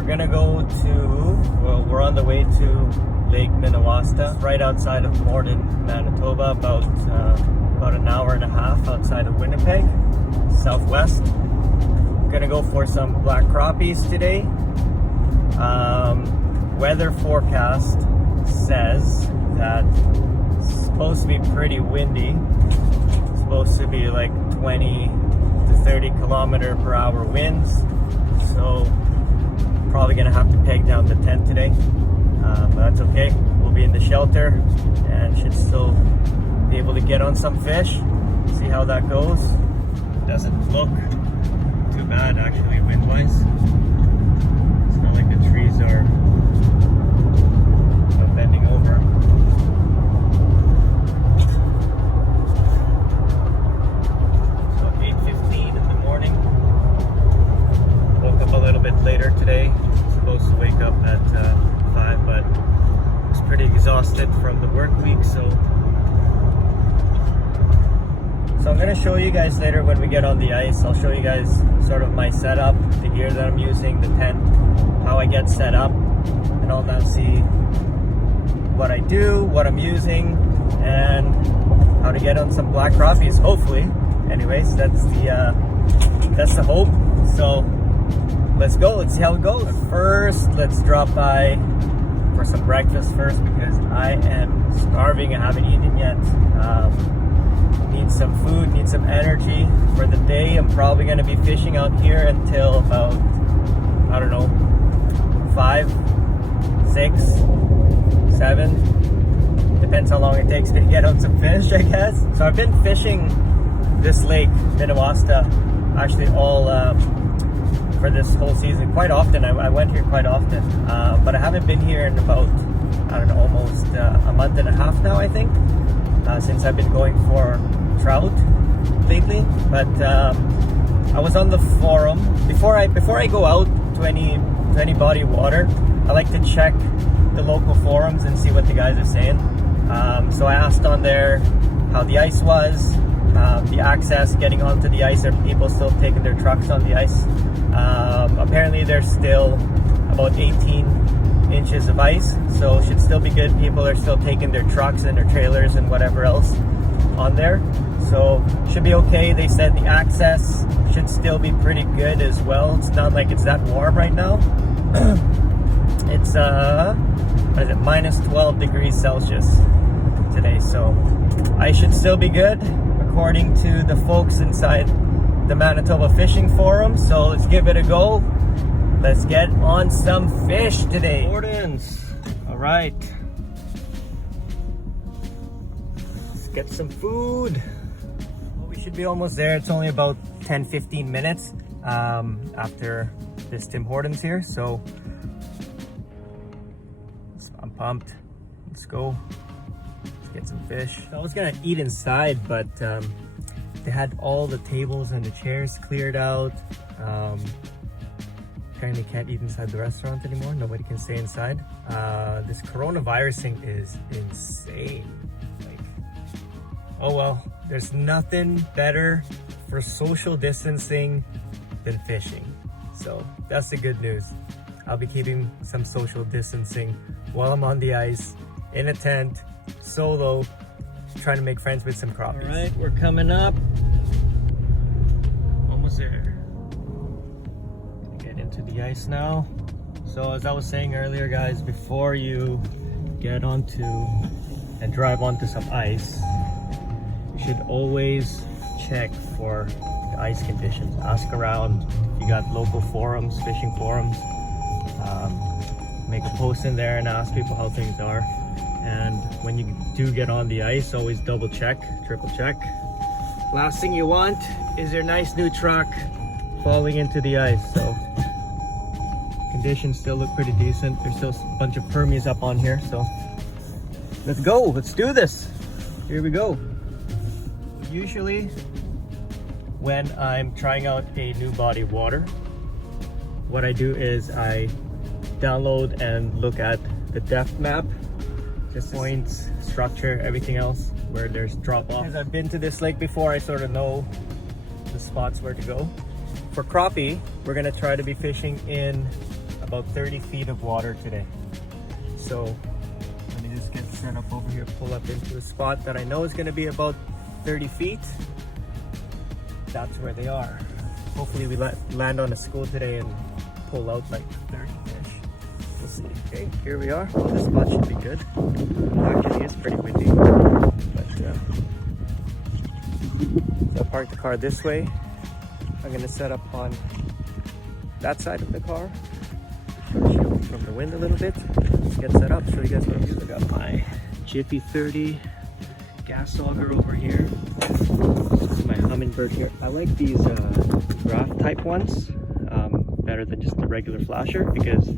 We're gonna go to, well, we're on the way to Lake Minnewaska, right outside of Morden, Manitoba, about an hour and a half outside of Winnipeg, southwest. We're gonna go for some black crappies today. Weather forecast says that it's supposed to be pretty windy. It's supposed to be like 20 to 30 kilometer per hour winds. So probably gonna have to peg down the tent today, but that's okay. We'll be in the shelter and should still be able to get on some fish. See how that goes. Doesn't look too bad actually wind-wise. It's not like the trees are bending over. So 8:15 in the morning. Woke up a little bit later today. Supposed to wake up at 5, but I was pretty exhausted from the work week, so I'm gonna show you guys later when we get on the ice. I'll show you guys sort of my setup, the gear that I'm using, the tent, how I get set up, and all that. See what I do, what I'm using, and how to get on some black crappies, hopefully. Anyways, that's the hope. So let's go, let's see how it goes. But first, let's drop by for some breakfast first because I am starving. I haven't eaten yet. Need some food, need some energy for the day. I'm probably going to be fishing out here until about, I don't know, 5, 6, 7. Depends how long it takes me to get on some fish, I guess. So I've been fishing this lake, Minnewaska, actually all for this whole season quite often. I went here quite often, but I haven't been here in about, I don't know, almost a month and a half now, I think, since I've been going for trout lately. But I was on the forum before I go out to any body of water. I like to check the local forums and see what the guys are saying. So I asked on there how the ice was, the access getting onto the ice. Are people still taking their trucks on the ice? Apparently there's still about 18 inches of ice, so should still be good. People are still taking their trucks and their trailers and whatever else on there, so should be okay. They said the access should still be pretty good as well. It's not like it's that warm right now. It's what is it, minus 12 degrees Celsius today, so I should still be good according to the folks inside the Manitoba fishing forum. So let's give it a go. Let's get on some fish today. Gordon's. All right. Let's get some food. Well, we should be almost there. It's only about 10-15 minutes after this Tim Hortons here. So I'm pumped. Let's go. Let's get some fish. I was gonna eat inside, but they had all the tables and the chairs cleared out. Apparently can't eat inside the restaurant anymore. Nobody can stay inside. This coronavirus thing is insane. Like, oh well, there's nothing better for social distancing than fishing. So that's the good news. I'll be keeping some social distancing while I'm on the ice, in a tent, solo, trying to make friends with some crappies. All right, we're coming up. Almost there. Get into the ice now. So as I was saying earlier, guys, before you get onto and drive onto some ice, you should always check for the ice conditions. Ask around. If you got local forums, fishing forums, make a post in there and ask people how things are. And when you do get on the ice, always double check, triple check. Last thing you want is your nice new truck falling into the ice. So conditions still look pretty decent. There's still a bunch of permies up on here, so let's go, let's do this. Here we go. Usually when I'm trying out a new body of water, what I do is I download and look at the depth map, just points, structure, everything else where there's drop off. Because I've been to this lake before, I sort of know the spots where to go. For crappie, we're gonna try to be fishing in about 30 feet of water today. So let me just get set up over here, pull up into a spot that I know is going to be about 30 feet. That's where they are. Hopefully we land on a school today and pull out like 30 fish. We'll see. Okay, here we are. Well, this spot should be good. Actually, it's pretty windy. But so I'll park the car this way. I'm gonna set up on that side of the car. Shield from the wind a little bit. Let's get set up, show you guys what I'm using. I got my Jiffy 30 gas auger over here. This is my Humminbird here. I like these graph type ones better than just the regular flasher, because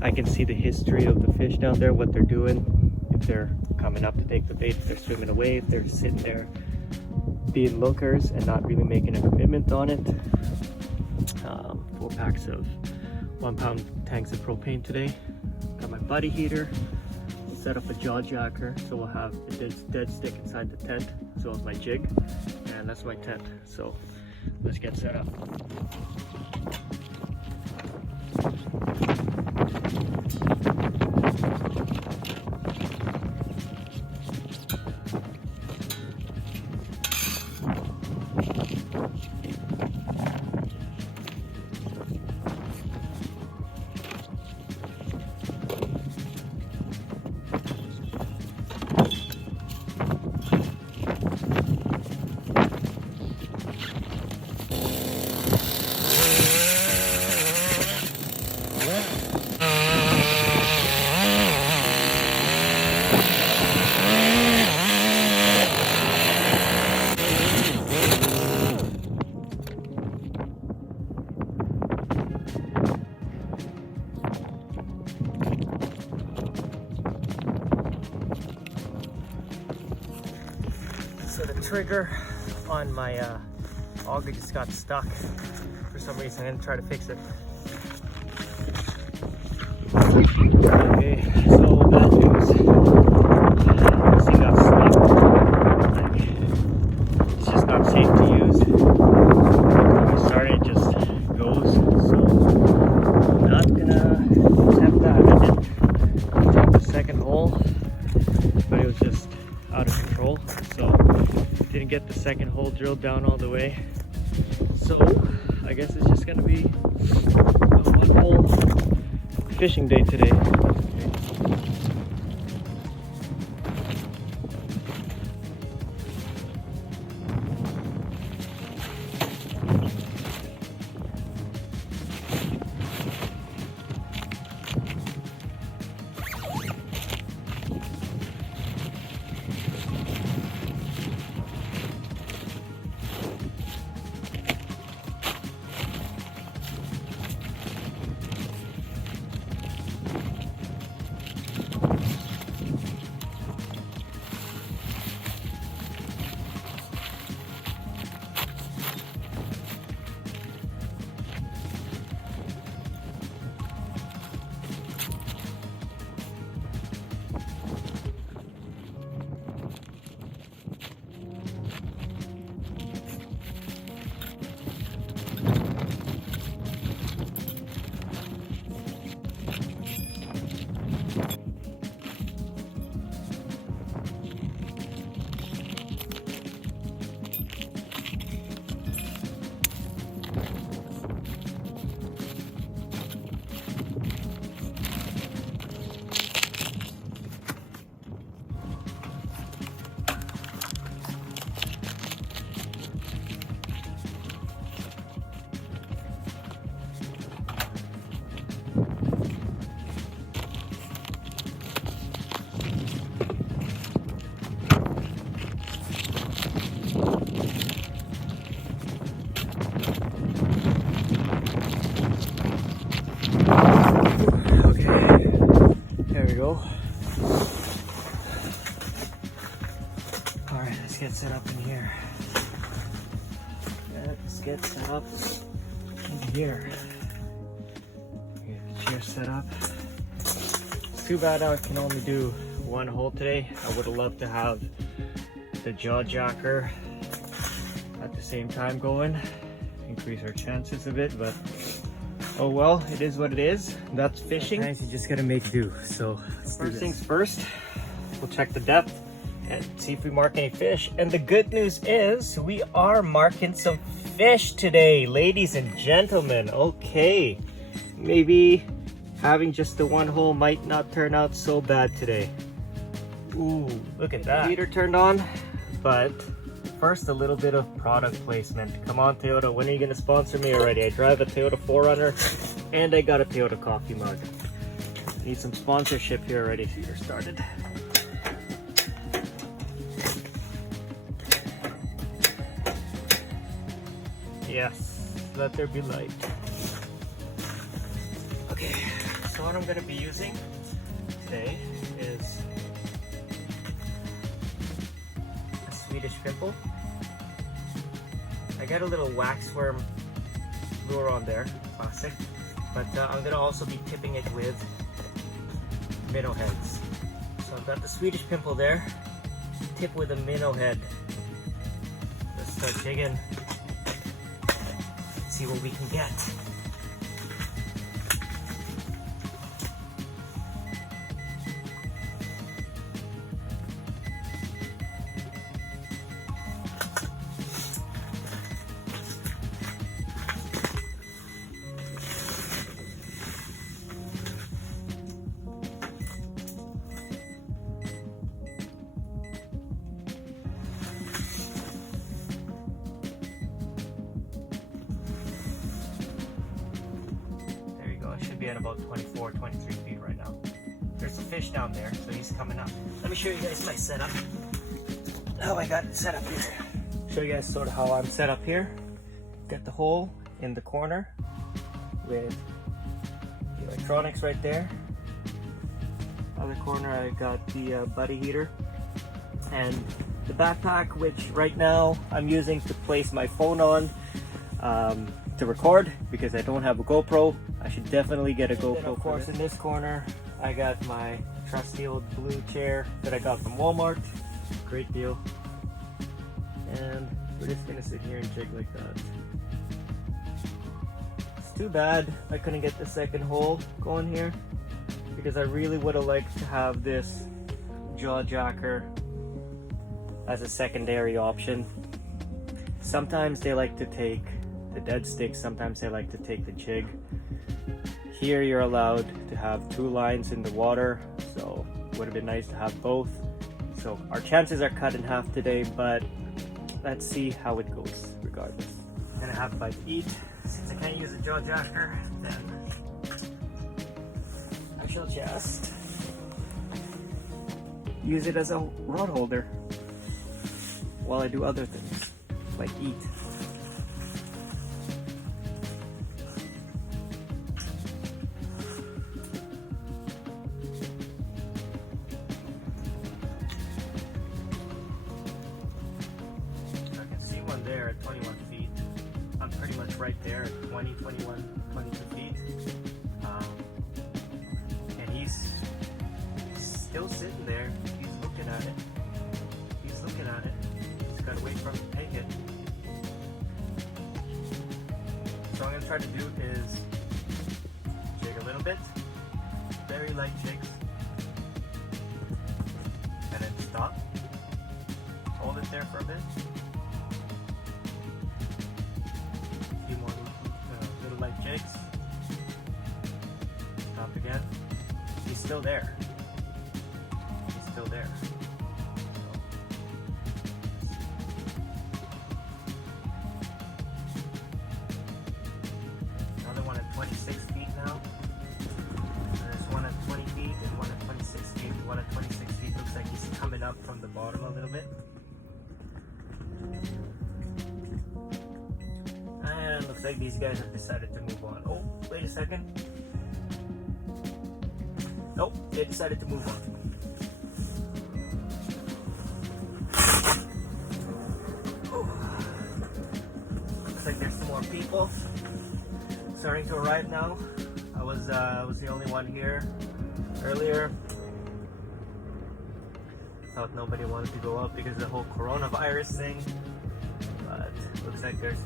I can see the history of the fish down there, what they're doing, if they're coming up to take the bait, if they're swimming away, if they're sitting there being lookers and not really making a commitment on it. 4 packs of 1 pound tanks of propane today. Got my buddy heater. Set up a jaw jacker, so we'll have a dead stick inside the tent, as well as my jig, and that's my tent. So let's get set up. So the trigger on my auger just got stuck for some reason. I'm gonna try to fix it. Okay, so bad news. This thing got stuck. Like, it's just not safe to use. When you start it just goes. So I'm not gonna attempt that. I did take the second hole, but it was just out of control. So didn't get the second hole drilled down all the way. So I guess it's just gonna be a 1 hole fishing day today. Get set up in here. Let's get set up in here. Get the chair set up. It's too bad I can only do 1 hole today. I would have loved to have the jaw jacker at the same time going, increase our chances a bit, but Oh well, it is what it is. That's fishing. Sometimes you just gotta make do. So first things first, we'll check the depth and see if we mark any fish. And the good news is we are marking some fish today, ladies and gentlemen. Okay, maybe having just the one hole might not turn out so bad today. Ooh, look at that. Heater turned on, but first a little bit of product placement. Come on Toyota, when are you gonna sponsor me already? I drive a Toyota 4Runner and I got a Toyota coffee mug. Need some sponsorship here already. Heater started. Yes, let there be light. Okay, so what I'm gonna be using today is a Swedish pimple. I got a little waxworm lure on there, plastic, but I'm gonna also be tipping it with minnow heads. So I've got the Swedish pimple there, tip with a minnow head. Let's start jigging, see what we can get. At about 24, 23 feet right now. There's a fish down there, so he's coming up. Let me show you guys my setup. How I got it set up here. Show you guys sort of how I'm set up here. Got the hole in the corner with the electronics right there. Other corner I got the buddy heater and the backpack, which right now I'm using to place my phone on to record because I don't have a GoPro. I should definitely get a GoPro. Of course, in this corner, I got my trusty old blue chair that I got from Walmart. Great deal. And we're just gonna sit here and jig like that. It's too bad I couldn't get the second hole going here because I really would have liked to have this jaw jacker as a secondary option. Sometimes they like to take the dead stick, sometimes they like to take the jig. Here you're allowed to have two lines in the water, so it would have been nice to have both. So our chances are cut in half today, but let's see how it goes regardless. I'm gonna have a bite to eat. Since I can't use a jaw jacker, then I shall just use it as a rod holder while I do other things, like eat. There at 21 feet. I'm pretty much right there at 20, 21, 22 feet. And he's still sitting there. He's looking at it. He's looking at it. Just gotta wait for him to take it. So what I'm gonna try to do is jig a little bit. Very light jigs. And then stop. Hold it there for a bit. Light jigs. Stop again. He's still there. He's still there. Another one at 26 feet now. There's one at 20 feet and one at 26 feet. One at 26 feet looks like he's coming up from the bottom a little bit. And looks like these guys have decided to move on. Oh, wait a second. Nope, they decided to move on. Oh. Looks like there's some more people starting to arrive now. I was the only one here earlier. Thought nobody wanted to go up because of the whole coronavirus thing. But looks like there's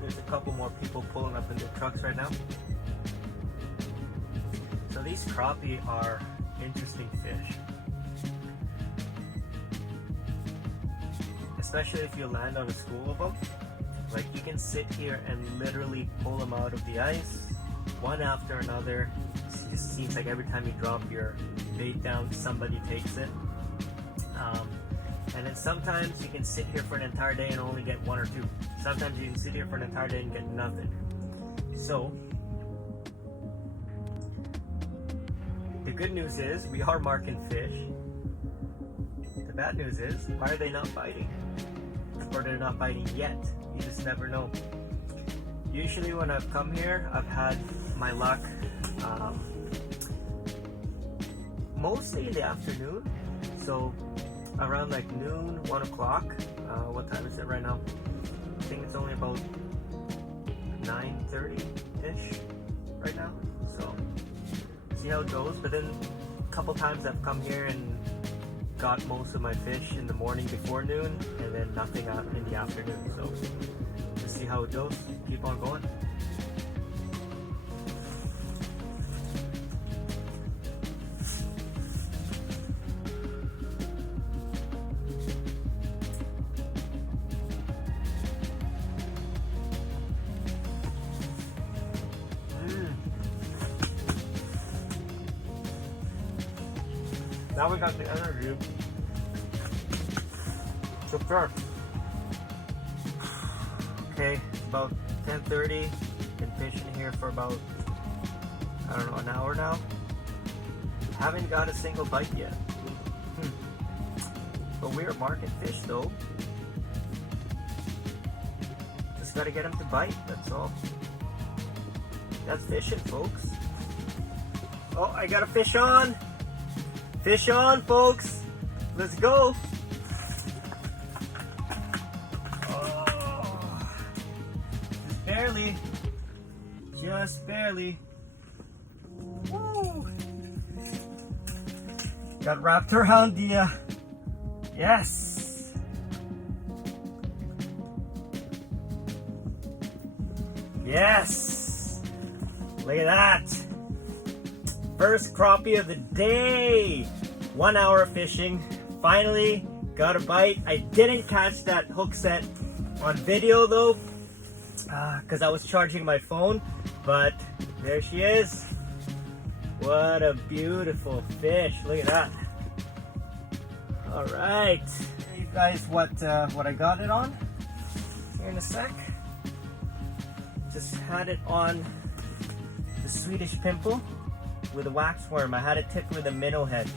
There's a couple more people pulling up in their trucks right now. So these crappie are interesting fish. Especially if you land on a school of them. Like, you can sit here and literally pull them out of the ice, one after another. It just seems like every time you drop your bait down, somebody takes it. And then sometimes you can sit here for an entire day and only get one or two. Sometimes you can sit here for an entire day and get nothing. So, the good news is we are marking fish. The bad news is, why are they not biting? Or they're not biting yet. You just never know. Usually when I've come here, I've had my luck mostly in the afternoon. So around like noon, 1 o'clock. What time is it right now? I think it's only about 9:30-ish right now. So see how it goes. But then a couple times I've come here and got most of my fish in the morning before noon, and then nothing out in the afternoon. So just see how it goes. Keep on going. Now we got the other view. So Perch. Okay, it's about 10:30. Been fishing here for about, I don't know, an hour now. Haven't got a single bite yet. But we're marking fish though. Just gotta get them to bite, that's all. That's fishing, folks. Oh, I got a fish on! Fish on, folks! Let's go! Oh, just barely. Just barely. Woo! Got wrapped around the, yes! Yes! Look at that! First crappie of the day! 1 hour of fishing. Finally got a bite. I didn't catch that hook set on video though, because I was charging my phone, but there she is. What a beautiful fish. Look at that. All right. Show you guys what I got it on here in a sec. Just had it on the Swedish pimple with a wax worm. I had it tipped with a minnow head.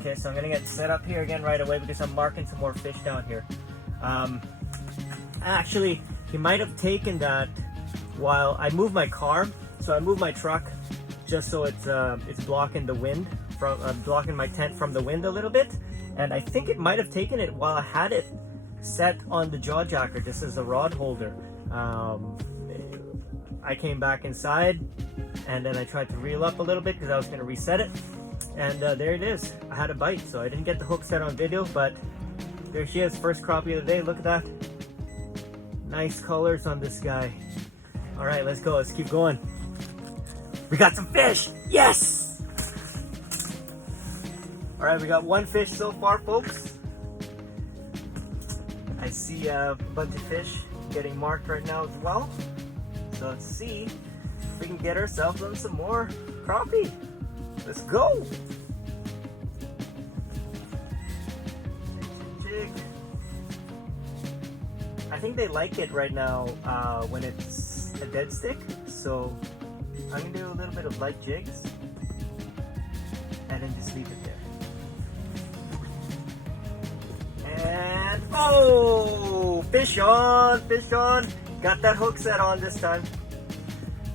Okay, so I'm gonna get set up here again right away because I'm marking some more fish down here. Actually, he might have taken that while I moved my car. So I moved my truck just so it's blocking the wind, from blocking my tent from the wind a little bit. And I think it might have taken it while I had it set on the jaw jacker. This is a rod holder. I came back inside and then I tried to reel up a little bit because I was going to reset it, and there it is. I had a bite, so I didn't get the hook set on video, but there she is, first crappie of the day. Look at that, nice colors on this guy. All right, let's go, let's keep going. We got some fish, yes! All right, we got one fish so far, folks. I see a bunch of fish getting marked right now as well, so let's see we can get ourselves on some more crappie. Let's go! Jig. I think they like it right now when it's a dead stick, so I'm gonna do a little bit of light jigs and then just leave it there. And oh, fish on, fish on! Got that hook set on this time.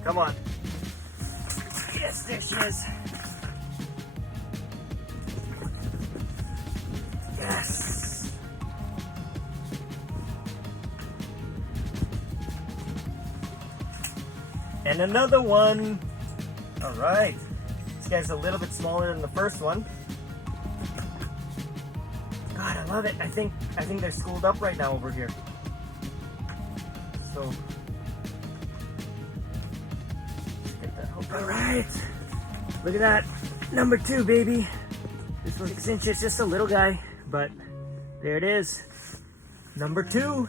Come on. Yes, there she is. Yes. And another one. All right. This guy's a little bit smaller than the first one. God, I love it. I think they're schooled up right now over here. So All right, look at that, number 2, baby. This one's 6 inches, just a little guy, but there it is, number 2.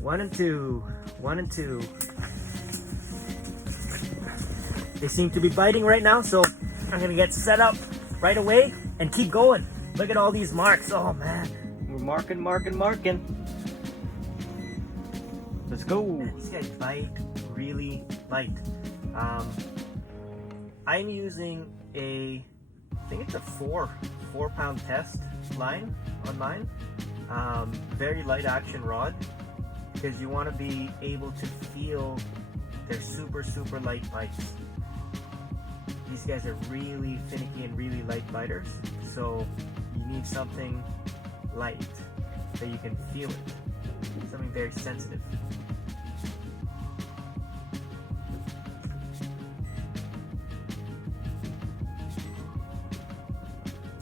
1 and 2, 1 and 2. They seem to be biting right now, so I'm gonna get set up right away and keep going. Look at all these marks. Oh man, we're marking. Let's go. These guys bite really light. I'm using I think it's a 4-pound test line online. Very light action rod, because you want to be able to feel their super light bites. These guys are really finicky and really light biters, so you need something light that you can feel it, something very sensitive.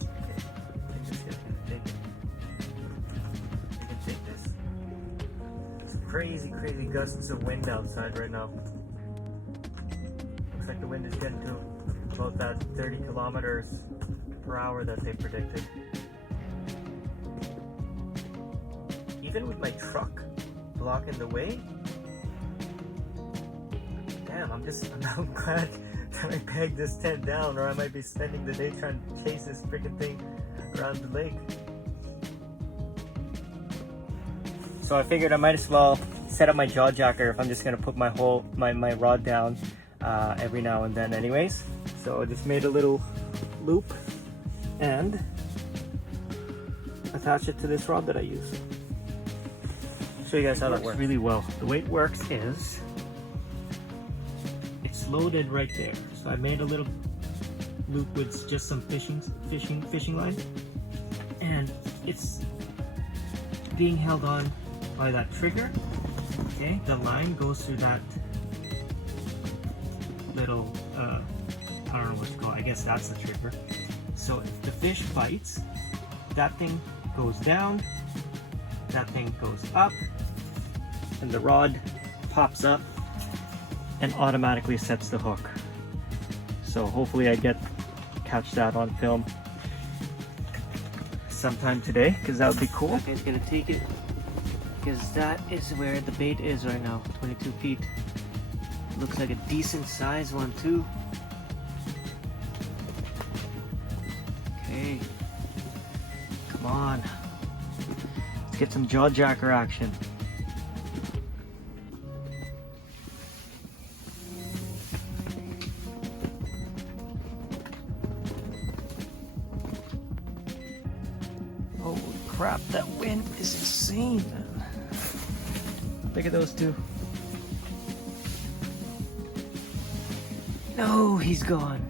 Okay, I'm just gonna take it. I can take this. It's crazy gusts of wind outside right now. Looks like the wind is getting to about that 30 kilometers per hour that they predicted. Even with my truck blocking the way, damn, I'm glad that I pegged this tent down, or I might be spending the day trying to chase this freaking thing around the lake. So I figured I might as well set up my jaw jacker if I'm just gonna put my rod down every now and then anyways. So I just made a little loop and attach it to this rod that I use. Show you guys how that works really well. The way it works is it's loaded right there. So I made a little loop with just some fishing line, and it's being held on by that trigger. Okay, the line goes through that little I don't know what it's called, I guess that's the trigger. So if the fish bites, that thing goes down, that thing goes up, and the rod pops up and automatically sets the hook. So hopefully I catch that on film sometime today, because that would be cool. That guy's gonna take it, because that is where the bait is right now, 22 feet. Looks like a decent size one too. Okay, come on, let's get some jaw jacker action. Holy crap, that wind is insane, man. Look at those two. No, he's gone.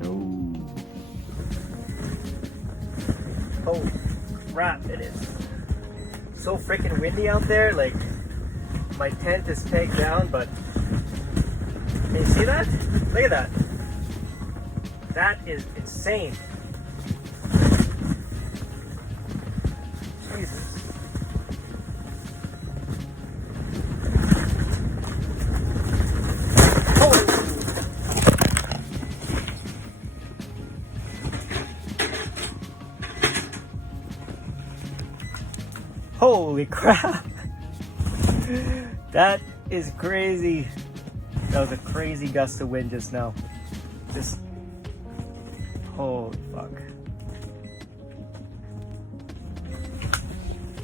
No. Holy crap, it is so freaking windy out there. Like, my tent is pegged down, but can you see that? Look at that. That is insane. Jesus. Holy crap! That is crazy. That was a crazy gust of wind just now. Just holy fuck.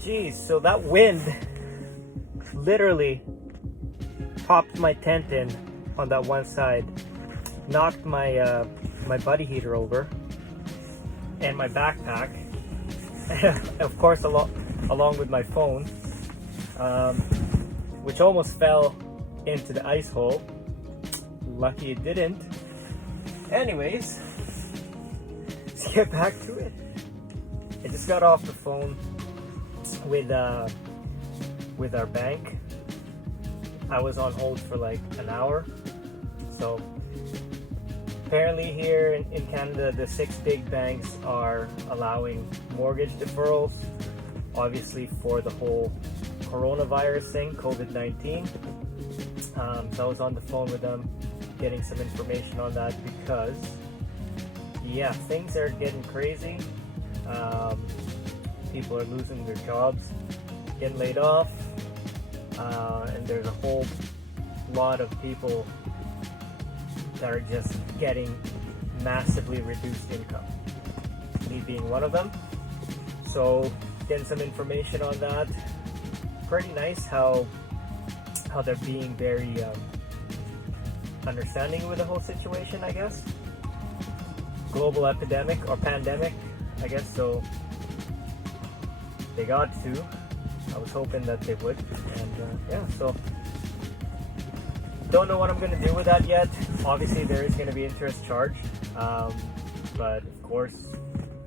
Jeez, so that wind literally popped my tent in on that one side, knocked my my buddy heater over, and my backpack, of course along with my phone, which almost fell into the ice hole. Lucky it didn't. Anyways, let's get back to it. I just got off the phone with our bank. I was on hold for like an hour. So apparently here in Canada, the 6 big banks are allowing mortgage deferrals, obviously for the whole coronavirus thing, COVID-19. So I was on the phone with them getting some information on that because, yeah, things are getting crazy. People are losing their jobs, getting laid off, and there's a whole lot of people that are just getting massively reduced income, me being one of them. So getting some information on that. Pretty nice how they're being very understanding with the whole situation, I guess. Global epidemic or pandemic, I guess, so they got to. I was hoping that they would, and yeah, so don't know what I'm going to do with that yet. Obviously there is going to be interest charged, but of course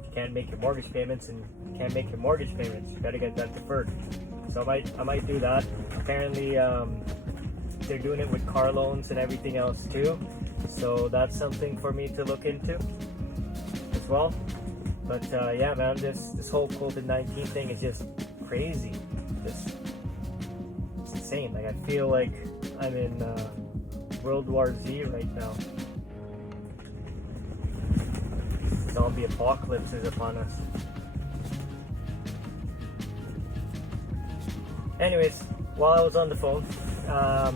you can't make your mortgage payments, and you can't make your mortgage payments, you got to get that deferred. So I might do that. Apparently they're doing it with car loans and everything else too, so that's something for me to look into as well. But yeah, man, this whole COVID-19 thing is just crazy. It's insane. Like, I feel like I'm in World War Z right now. Zombie apocalypse is upon us. Anyways, while I was on the phone, I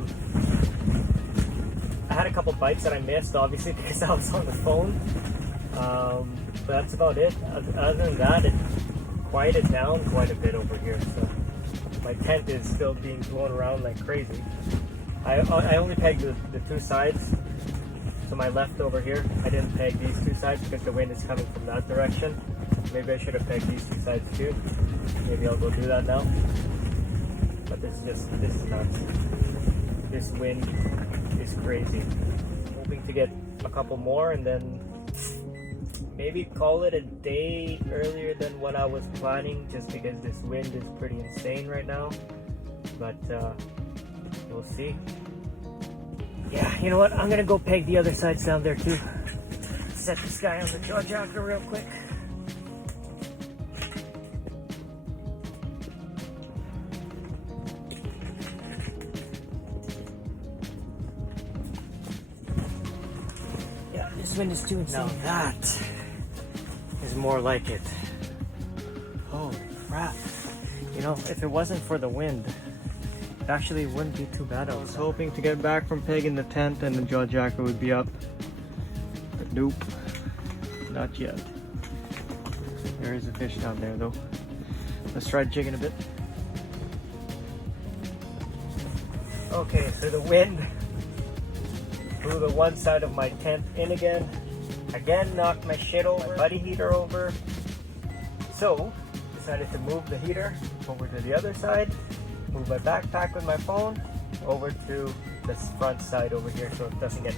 had a couple bites that I missed, obviously, because I was on the phone. But that's about it. Other than that, it quieted down quite a bit over here. So my tent is still being blown around like crazy. I only pegged the two sides. So my left over here, I didn't peg these two sides because the wind is coming from that direction. Maybe I should have pegged these two sides too. Maybe I'll go do that now. But this is nuts. This wind is crazy. Hoping to get a couple more and then maybe call it a day earlier than what I was planning, just because this wind is pretty insane right now. But we'll see. Yeah, you know what? I'm gonna go peg the other sides down there too. Set this guy on the jaw jacker real quick. Yeah, this wind is too insane. Now that is more like it. Holy crap. You know, if it wasn't for the wind, it actually wouldn't be too bad. I was hoping to get back from pegging the tent and the jaw jacker would be up. But nope, not yet. There is a fish down there though. Let's try jigging a bit. Okay, so the wind blew the one side of my tent in again. Again, knocked my shit over, my buddy heater over. So, decided to move the heater over to the other side, move my backpack with my phone over to this front side over here so it doesn't get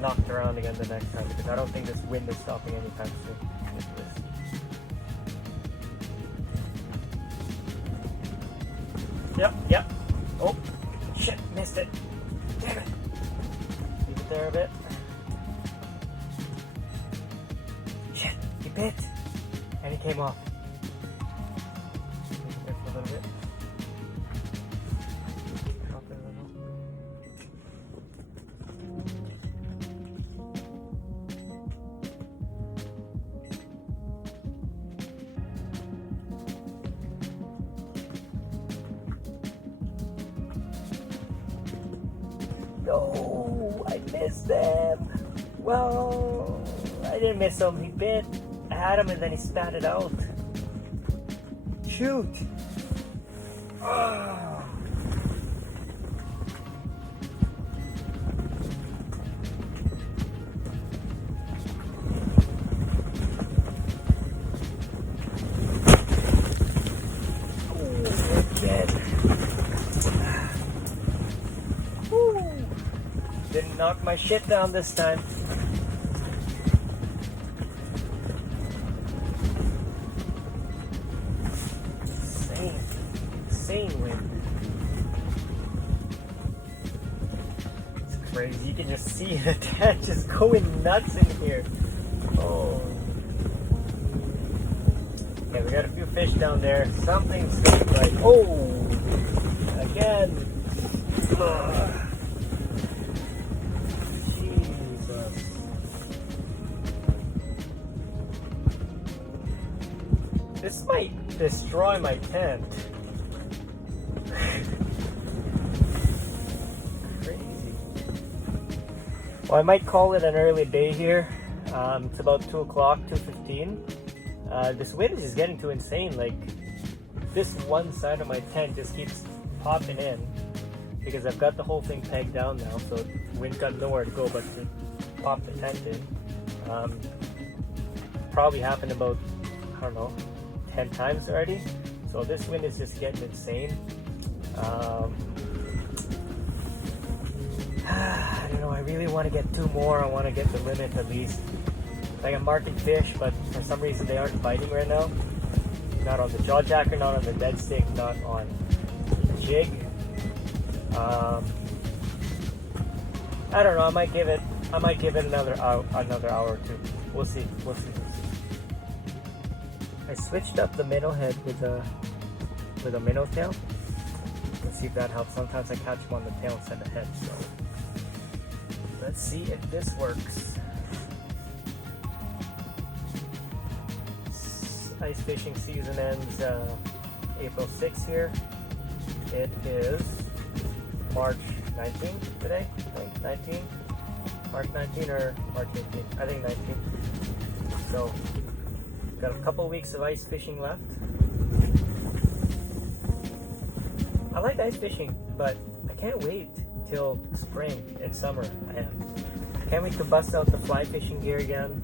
knocked around again the next time, because I don't think this wind is stopping anytime soon. Yep. Oh, shit, missed it. Damn it. Leave it there a bit. Shit, he bit. And he came off. Leave it there for a little bit. Drop it a little. No, I missed them. Well, I didn't miss him. He bit. I had him and then he spat it out. Shoot. Oh. Didn't knock my shit down this time. Insane wind. It's crazy. You can just see the tent just going nuts in here. Oh. Okay, we got a few fish down there. Something's like, oh, again. Ugh. destroy my tent. Crazy. Well, I might call it an early day here. It's about 2 o'clock, 2:15. This wind is getting too insane. Like, this one side of my tent just keeps popping in because I've got the whole thing pegged down now, so the wind got nowhere to go but to pop the tent in. Probably happened about, I don't know, 10 times already. So this wind is just getting insane. I don't know, I really want to get 2 more. I want to get the limit at least. Like, I'm marking fish, but for some reason they aren't biting right now. Not on the jaw jacker, not on the dead stick, not on the jig. I don't know. I might give it another hour or two. We'll see. I switched up the minnow head with a minnow tail. Let's see if that helps. Sometimes I catch them on the tail instead of head. So let's see if this works. Ice fishing season ends April 6th here. It is March 19th today, I think. 19? March 19 or March 18? I think 19. So, got a couple weeks of ice fishing left. I like ice fishing, but I can't wait till spring and summer. I can't wait to bust out the fly fishing gear again.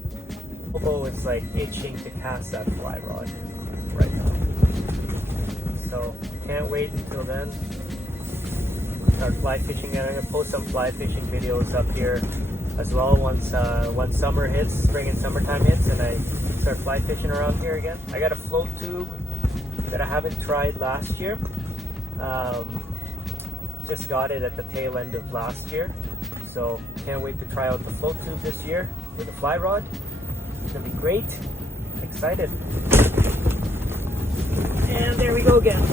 Although it's like itching to cast that fly rod right now. So can't wait until then. Start fly fishing, and I'm gonna post some fly fishing videos up here as well once summer hits, spring and summertime hits, and I start fly fishing around here again. I got a float tube that I haven't tried last year. Just got it at the tail end of last year, so can't wait to try out the float tube this year with a fly rod. It's gonna be great. Excited. And there we go again.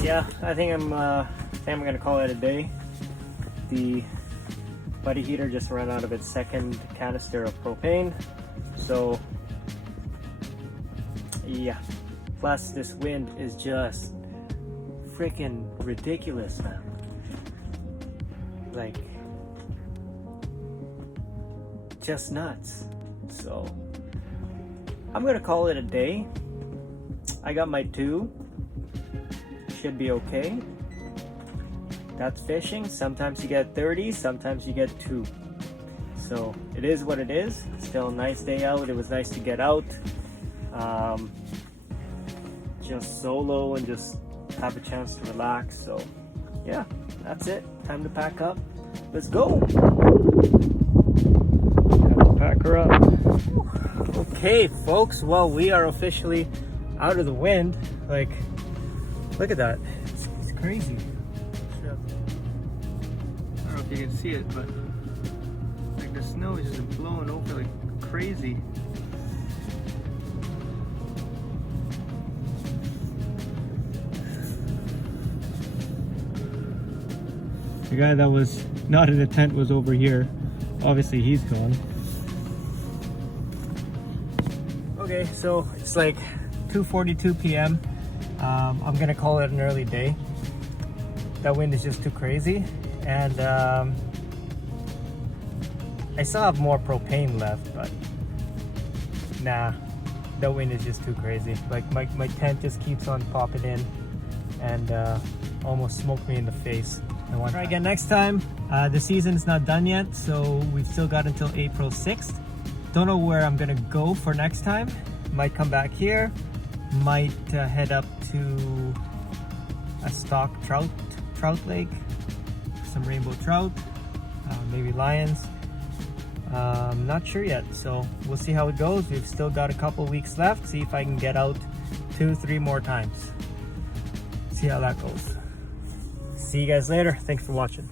Yeah, I think I'm gonna call it a day. The buddy heater just ran out of its second canister of propane, so yeah. Plus, this wind is just freaking ridiculous, man. Like, just nuts. So I'm gonna call it a day. I got my 2. Should be okay. That's fishing. Sometimes you get 30, sometimes you get 2. So it is what it is. Still a nice day out. It was nice to get out. Just solo and just have a chance to relax. So yeah, that's it. Time to pack up. Let's go. Pack her up. Okay, folks. Well, we are officially out of the wind. Like, look at that. It's crazy. I don't know if you can see it, but like the snow is just blowing over like crazy. The guy that was not in the tent was over here. Obviously he's gone. Okay, so it's like 2:42 p.m. I'm gonna call it an early day. That wind is just too crazy, and I still have more propane left, but nah, that wind is just too crazy. Like my tent just keeps on popping in and almost smoked me in the face. I want to try again next time. The season is not done yet, so we've still got until April 6th. Don't know where I'm gonna go for next time. Might come back here, might head up to a stock trout lake, some rainbow trout, maybe lions. Not sure yet, so we'll see how it goes. We've still got a couple weeks left. See if I can get out 2-3 more times. See how that goes. See you guys later. Thanks for watching.